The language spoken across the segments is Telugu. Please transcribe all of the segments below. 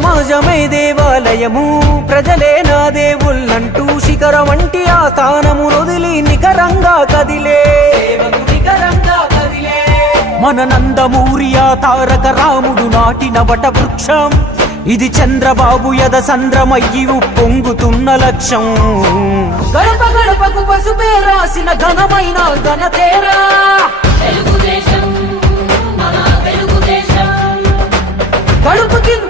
సమాజమే దేవాలయము. ప్రజలే నా దేవుళ్ళంటూ శిఖర వంటి ఆ స్థానము వదిలి నికరంగా కదిలే. మన నందమూరి ఆ తారక రాముడు నాటిన వట వృక్షం ఇది చంద్రబాబు యద సంద్రమయ్యి పొంగుతున్న లక్ష్యం. గడప గడపకు పసుపే రాసిన ఘనమైన ఘనతేరా. కడుపు కింద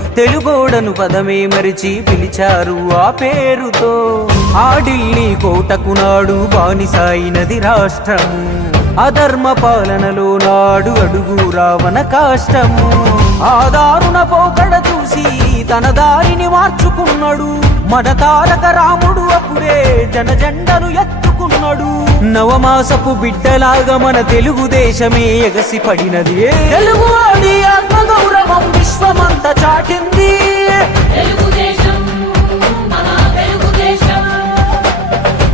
తెలుగోడను పదమే మరిచి పిలిచారు ఆ పేరుతో. ఆ ఢిల్లీ కోటకు నాడు బానిసాయినది రాష్ట్రము అధర్మ పాలనలో నాడు అడుగు రావణ కాష్టము ఆ దారుణ పోకడ చూసి తన దారిని మార్చుకున్నాడు. మన తారక రాముడు అప్పుడే జనజెండను ఎత్తుకున్నాడు. నవమాసపు బిడ్డలాగా మన తెలుగుదేశమే ఎగసి పడినది తెలుగు విశ్వమంత చాటింది.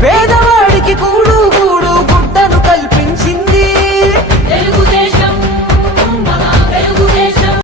పేదవాడికి కూడా